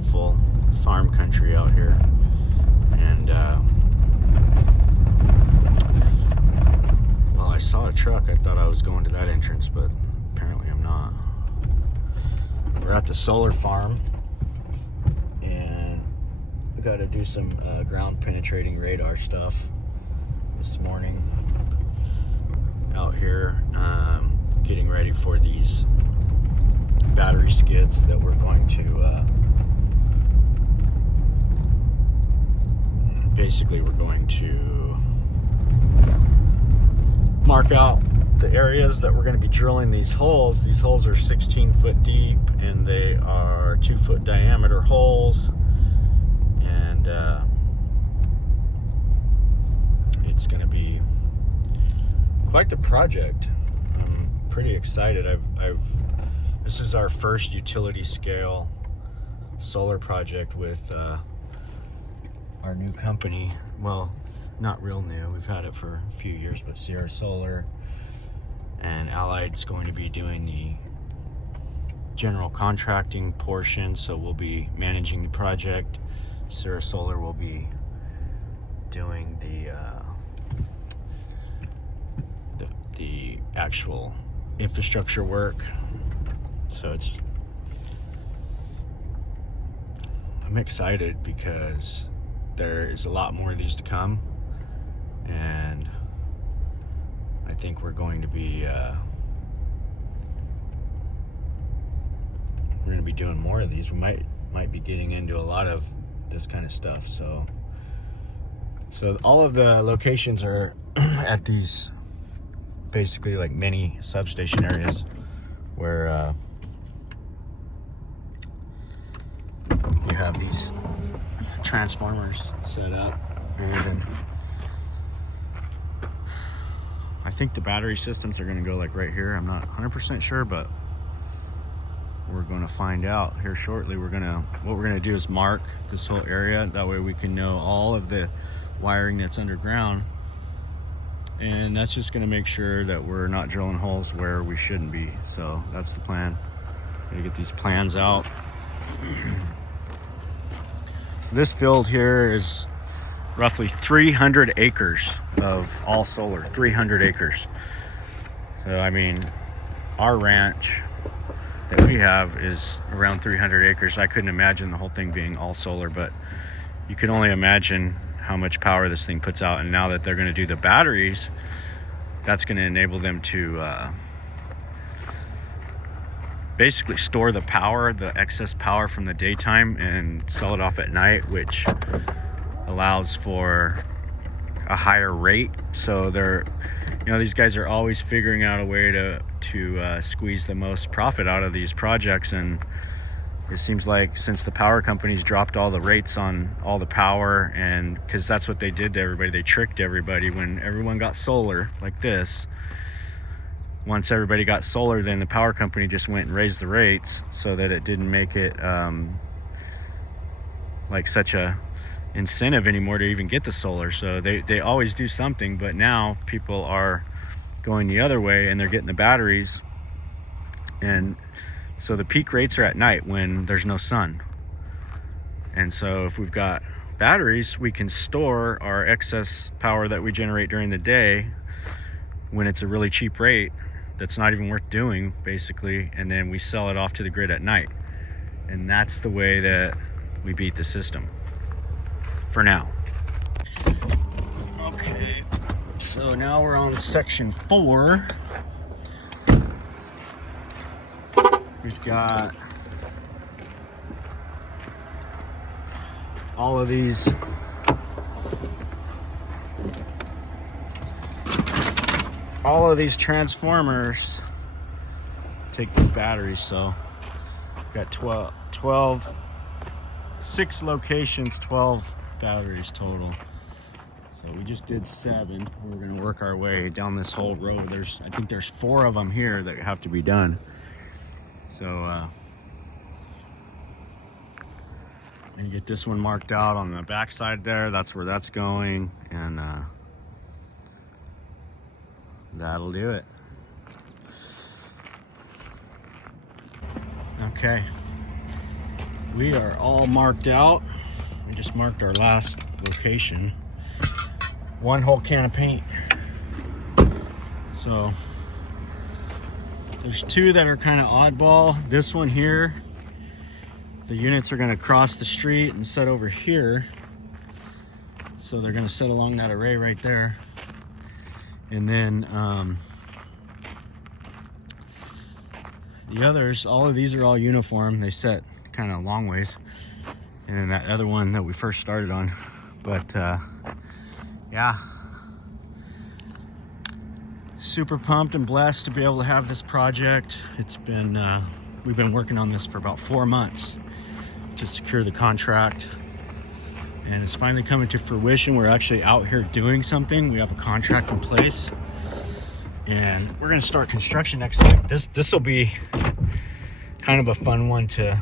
beautiful farm country out here. And well, I saw a truck. I thought I was going to that entrance, but apparently I'm not. We're at the solar farm, and we got to do some ground penetrating radar stuff this morning out here, getting ready for these battery skids that we're going to basically we're going to mark out the areas that we're going to be drilling these holes. These holes are 16 foot deep, and they are 2 foot diameter holes, and it's going to be quite the project. I'm pretty excited. This is our first utility scale solar project with our new company. Well, not real new. We've had it for a few years, but Sierra Solar and Allied's going to be doing the general contracting portion, so we'll be managing the project. Sierra Solar will be doing the actual infrastructure work. So I'm excited because there is a lot more of these to come, and I think we're going to be doing more of these. We might be getting into a lot of this kind of stuff. So all of the locations are at these basically like mini substation areas where you have these transformers set up, and I think the battery systems are going to go like right here. I'm not 100% sure, but we're going to find out here shortly. What we're going to do is mark this whole area. That way we can know all of the wiring that's underground, and that's just going to make sure that we're not drilling holes where we shouldn't be. So that's the plan. Gotta get these plans out. So this field here is roughly 300 acres of all solar. 300 acres. So I mean, our ranch that we have is around 300 acres. I couldn't imagine the whole thing being all solar, but you can only imagine how much power this thing puts out. And now that they're going to do the batteries, that's going to enable them to basically store the power, the excess power from the daytime, and sell it off at night, which allows for a higher rate. So these guys are always figuring out a way to squeeze the most profit out of these projects. And it seems like since the power companies dropped all the rates on all the power, and because that's what they did to everybody, they tricked everybody. When everyone got solar like this, once everybody got solar, then the power company just went and raised the rates so that it didn't make it like such a incentive anymore to even get the solar. So they always do something, but now people are going the other way and they're getting the batteries. And so the peak rates are at night when there's no sun. And so if we've got batteries, we can store our excess power that we generate during the day when it's a really cheap rate that's not even worth doing, basically, and then we sell it off to the grid at night. And that's the way that we beat the system for now. Okay, so now we're on section 4. We've got all of these transformers take these batteries. So we've got 6 locations, 12 batteries total. So we just did 7. We're going to work our way down this whole row. I think there's 4 of them here that have to be done. So and you get this one marked out on the back side there. That's where that's going, and that'll do it. Okay, We are all marked out. We just marked our last location. One whole can of paint. So there's two that are kind of oddball. This one here, the units are going to cross the street and set over here. So they're going to set along that array right there. And then the others, all of these are all uniform. They set kind of long ways. And then that other one that we first started on. But yeah, super pumped and blessed to be able to have this project. It's been, we've been working on this for about 4 months to secure the contract. And it's finally coming to fruition. We're actually out here doing something. We have a contract in place. And we're gonna start construction next week. This will be kind of a fun one to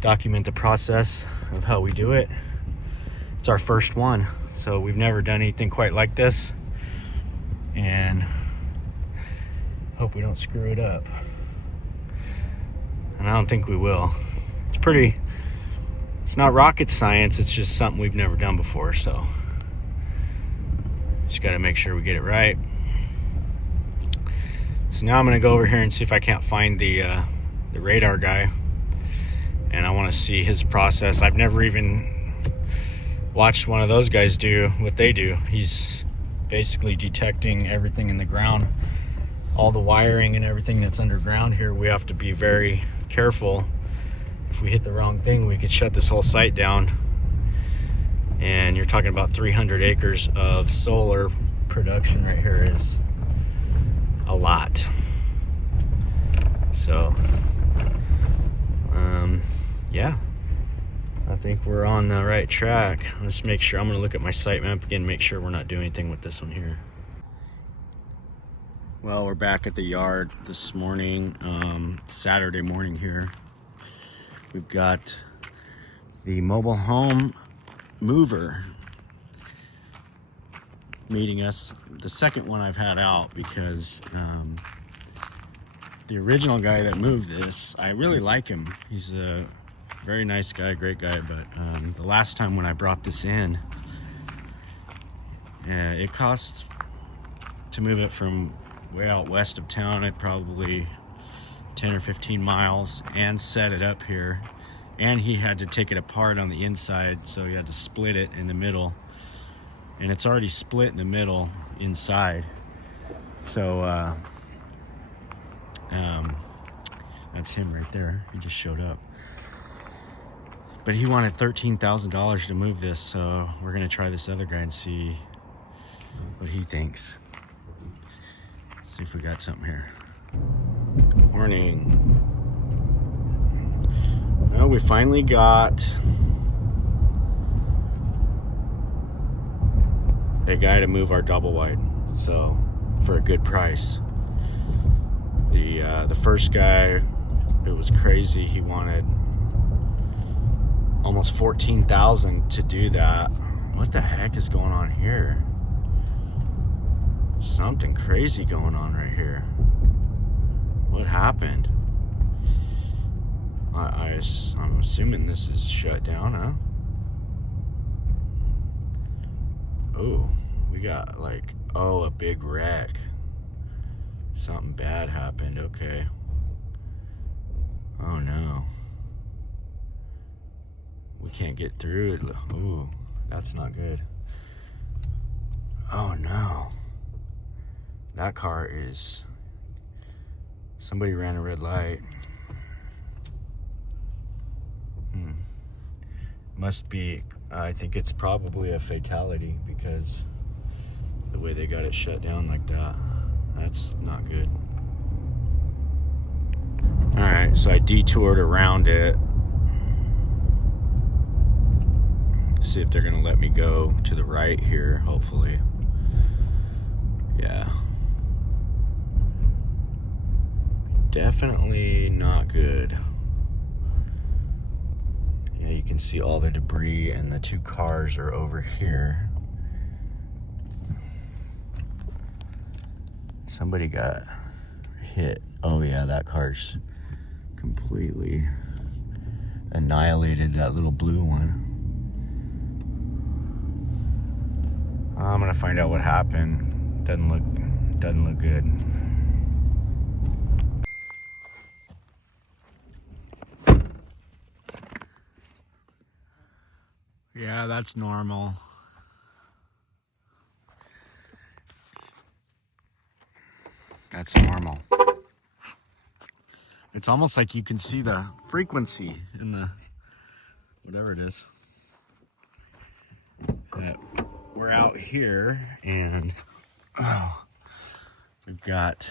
document the process of how we do it. It's our first one, so we've never done anything quite like this, and hope we don't screw it up. And I don't think we will. It's not rocket science, it's just something we've never done before, so just got to make sure we get it right. So now I'm going to go over here and see if I can't find the radar guy, and I want to see his process. I've never even watched one of those guys do what they do. He's basically detecting everything in the ground, all the wiring and everything that's underground here. We have to be very careful. If we hit the wrong thing, we could shut this whole site down. And you're talking about 300 acres of solar production right here is a lot. So yeah, I think we're on the right track. Let's make sure. I'm going to look at my site map again, make sure we're not doing anything with this one here. Well, we're back at the yard this morning, Saturday morning here. We've got the mobile home mover meeting us. The second one I've had out because the original guy that moved this, I really like him. He's a very nice guy, great guy, but the last time when I brought this in, it cost to move it from way out west of town at probably 10 or 15 miles and set it up here. And he had to take it apart on the inside, so he had to split it in the middle. And it's already split in the middle inside. So that's him right there. He just showed up. But he wanted $13,000 to move this, so we're gonna try this other guy and see what he thinks. See if we got something here. Good morning. Well, we finally got a guy to move our double wide, so for a good price. The first guy, it was crazy. He wanted almost $14,000 to do that. What the heck is going on here? Something crazy going on right here. What happened? I'm assuming this is shut down, huh? Oh, we got like, a big wreck. Something bad happened, okay. Oh no. We can't get through it. Ooh, that's not good. Oh no. That car is... Somebody ran a red light. Must be, I think it's probably a fatality because the way they got it shut down like that. That's not good. Alright, so I detoured around it. See if they're gonna let me go to the right here, hopefully. Yeah. Definitely not good. Yeah, you can see all the debris, and the two cars are over here. Somebody got hit. Oh yeah, that car's completely annihilated that little blue one. I'm gonna find out what happened. Doesn't look good. Yeah, that's normal. That's normal. It's almost like you can see the frequency in the whatever it is. We're out here and we've got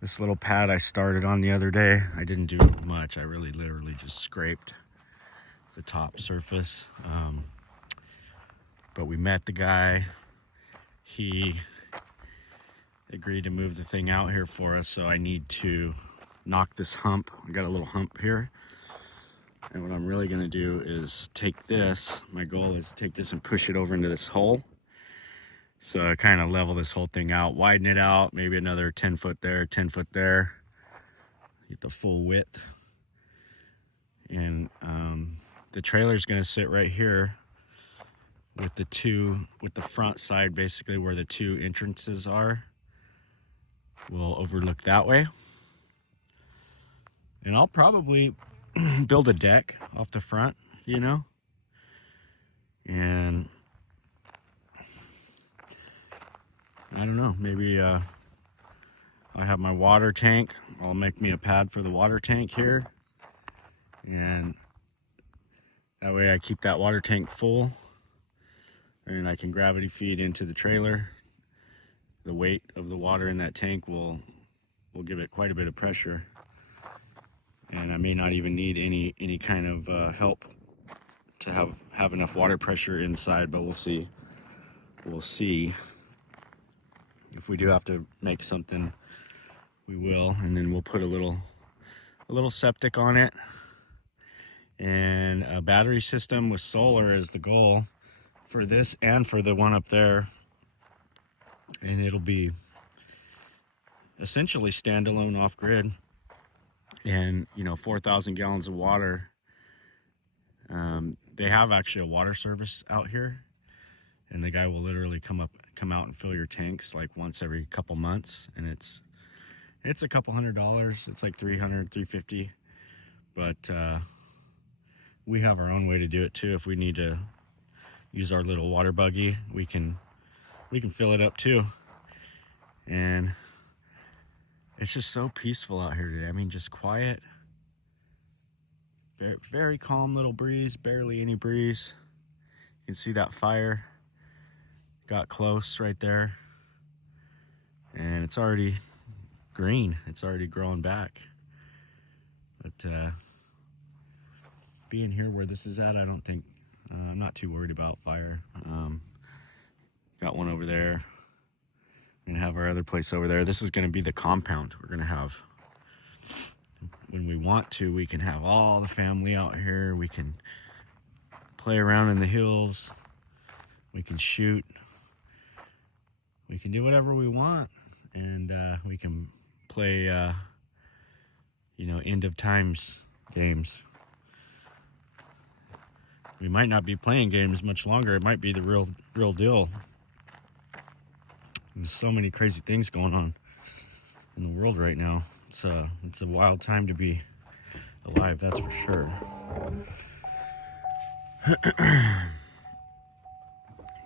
this little pad I started on the other day. I didn't do much. I really literally just scraped the top surface. But we met the guy. He agreed to move the thing out here for us, so I need to knock this hump. I got a little hump here. And what I'm really gonna do is take this, my goal is to take this and push it over into this hole. So I kind of level this whole thing out, widen it out, maybe another 10 foot there, 10 foot there. Get the full width. And the trailer's gonna sit right here with the front side basically where the two entrances are. We'll overlook that way. And I'll probably build a deck off the front, you know? And I don't know, maybe I have my water tank. I'll make me a pad for the water tank here. And that way I keep that water tank full and I can gravity feed into the trailer. The weight of the water in that tank will give it quite a bit of pressure. And I may not even need any kind of help to have enough water pressure inside, but we'll see. We'll see. If we do have to make something, we will, and then we'll put a little septic on it. And a battery system with solar is the goal for this and for the one up there. And it'll be essentially standalone off-grid. And, 4,000 gallons of water. They have actually a water service out here. And the guy will literally come out and fill your tanks like once every couple months. And it's a couple $100. It's like $300, $350. But we have our own way to do it too. If we need to use our little water buggy, we can fill it up too. And it's just so peaceful out here today. I mean, just quiet. Very, very calm little breeze, barely any breeze. You can see that fire got close right there. And it's already green. It's already growing back. But being here where this is at, I don't think, I'm not too worried about fire. Got one over there. And have our other place over there. This is going to be the compound we're going to have. When we want to, we can have all the family out here. We can play around in the hills. We can shoot. We can do whatever we want. And we can play, end of times games. We might not be playing games much longer. It might be the real deal. There's so many crazy things going on in the world right now. It's a wild time to be alive, that's for sure.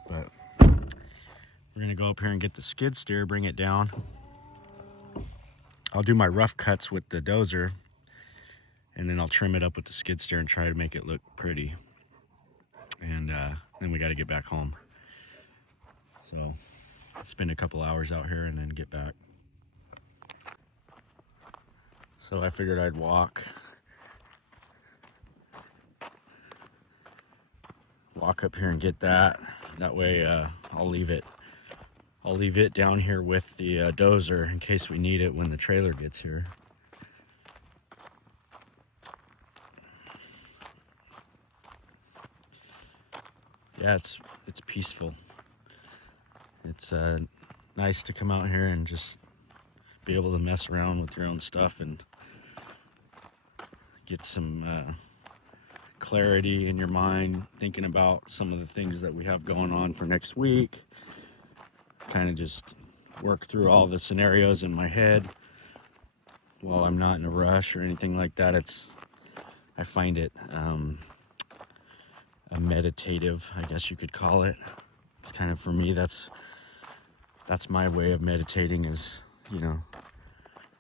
But we're gonna go up here and get the skid steer, bring it down. I'll do my rough cuts with the dozer, and then I'll trim it up with the skid steer and try to make it look pretty. And then we got to get back home. So spend a couple hours out here and then get back. So I figured I'd walk up here and get that. That way I'll leave it down here with the dozer in case we need it when the trailer gets here. Yeah, it's peaceful. It's nice to come out here and just be able to mess around with your own stuff and get some clarity in your mind, thinking about some of the things that we have going on for next week. Kind of just work through all the scenarios in my head while I'm not in a rush or anything like that. I find it a meditative, I guess you could call it. It's kind of, for me, that's my way of meditating, is, you know,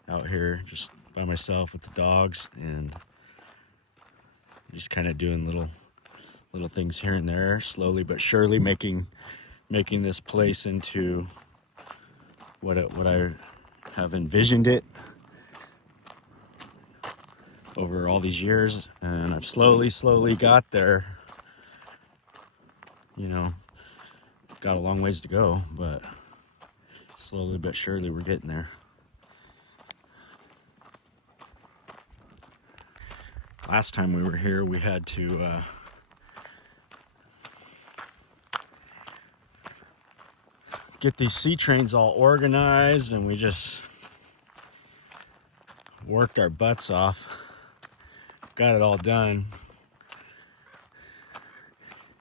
out here just by myself with the dogs and just kind of doing little things here and there, slowly but surely making this place into what I have envisioned it over all these years. And I've slowly got there. You know, got a long ways to go, but slowly but surely we're getting there. Last time we were here, we had to get these sea trains all organized, and we just worked our butts off. Got it all done.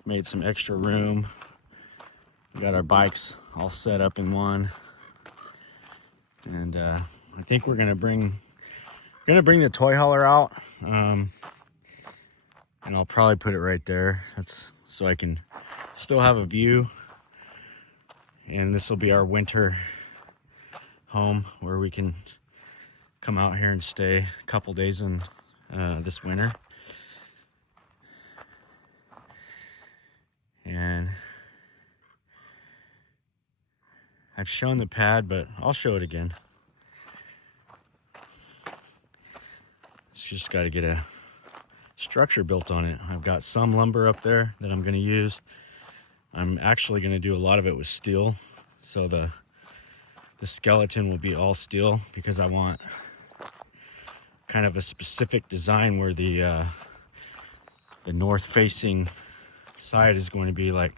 Made some extra room. We got our bikes all set up in one. And I think we're gonna bring the toy hauler out. And I'll probably put it right there. That's so I can still have a view. And this will be our winter home where we can come out here and stay a couple days in this winter. And I've shown the pad, but I'll show it again. It's just got to get a structure built on it. I've got some lumber up there that I'm going to use. I'm actually going to do a lot of it with steel, so the skeleton will be all steel, because I want kind of a specific design where the north facing side is going to be like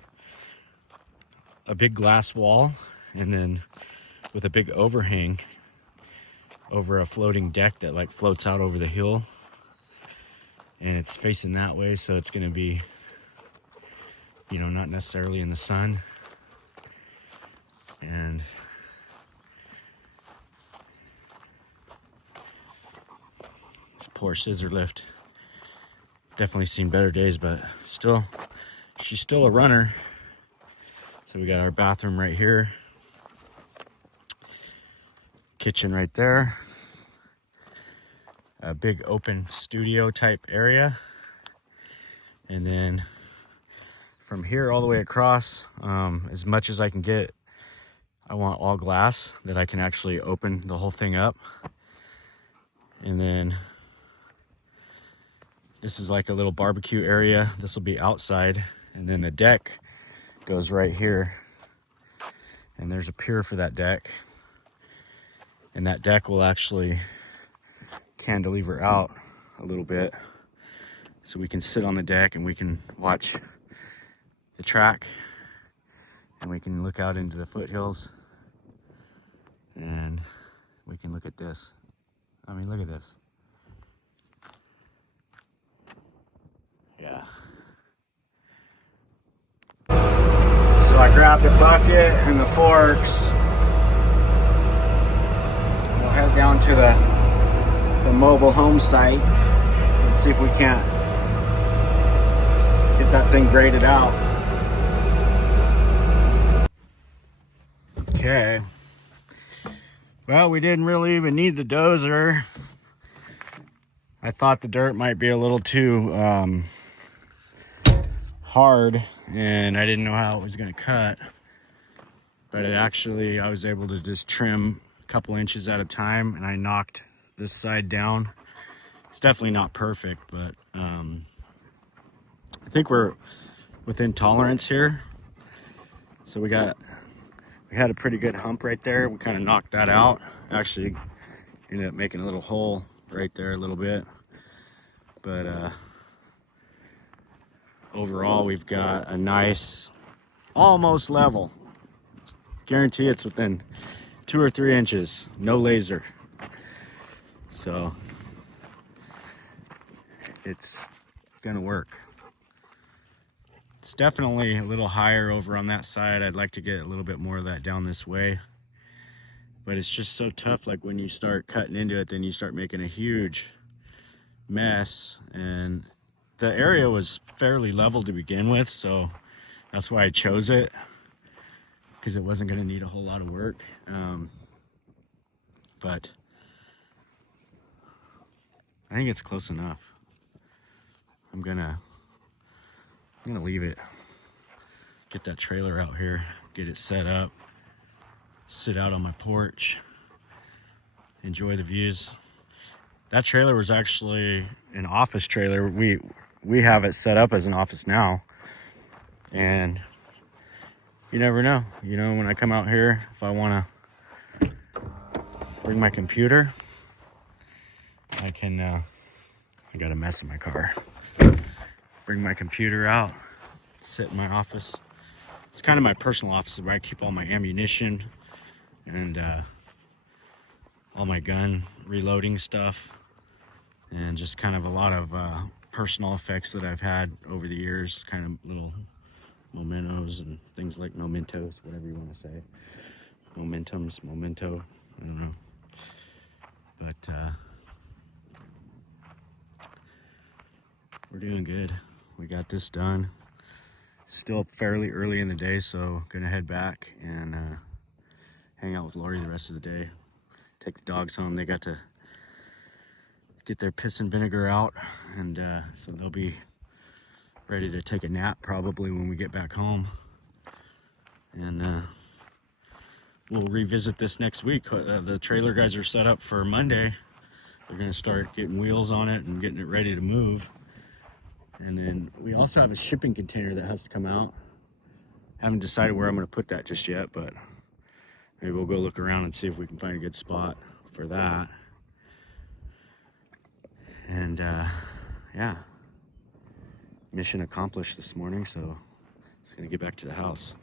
a big glass wall, and then with a big overhang over a floating deck that like floats out over the hill, and it's facing that way, so it's going to be, you know, not necessarily in the sun. And this poor scissor lift, definitely seen better days, but still, she's still a runner. So we got our bathroom right here, kitchen right there, a big open studio type area, and then from here all the way across, as much as I can get, I want all glass that I can actually open the whole thing up. And then this is like a little barbecue area. This will be outside, and then the deck goes right here, and there's a pier for that deck, and that deck will actually cantilever out a little bit, so we can sit on the deck and we can watch the track, and we can look out into the foothills, and we can look at this. I mean, look at this. Yeah. So I grabbed a bucket and the forks. We'll head down to the mobile home site and see if we can't get that thing graded out. Okay. Well, we didn't really even need the dozer. I thought the dirt might be a little too hard, and I didn't know how it was going to cut. But it actually, I was able to just trim a couple inches at a time, and I knocked this side down. It's definitely not perfect, but I think we're within tolerance here. So we had a pretty good hump right there. We kind of knocked that out. Actually ended up making a little hole right there a little bit. But overall, we've got a nice, almost level. Guarantee it's within 2 or 3 inches. No laser. So it's gonna work. It's definitely a little higher over on that side. I'd like to get a little bit more of that down this way, but it's just so tough. Like when you start cutting into it, then you start making a huge mess. And the area was fairly level to begin with, so that's why I chose it, because it wasn't going to need a whole lot of work. But I think it's close enough. I'm gonna leave it, get that trailer out here, get it set up, sit out on my porch, enjoy the views. That trailer was actually an office trailer. We have it set up as an office now, and you never know. You know, when I come out here, if I want to bring my computer, I can. I got a mess in my car. Bring my computer out, sit in my office. It's kind of my personal office where I keep all my ammunition and all my gun reloading stuff, and just kind of a lot of personal effects that I've had over the years, kind of little mementos and things like mementos, whatever you want to say. Momentums, memento, I don't know. But we're doing good. We got this done. Still fairly early in the day, so gonna head back and hang out with Lori the rest of the day. Take the dogs home. They got to get their piss and vinegar out, and so they'll be ready to take a nap probably when we get back home. And we'll revisit this next week. The trailer guys are set up for Monday. They're gonna start getting wheels on it and getting it ready to move. And then we also have a shipping container that has to come out. Haven't decided where I'm gonna put that just yet, but maybe we'll go look around and see if we can find a good spot for that. And yeah, mission accomplished this morning, so just gonna get back to the house.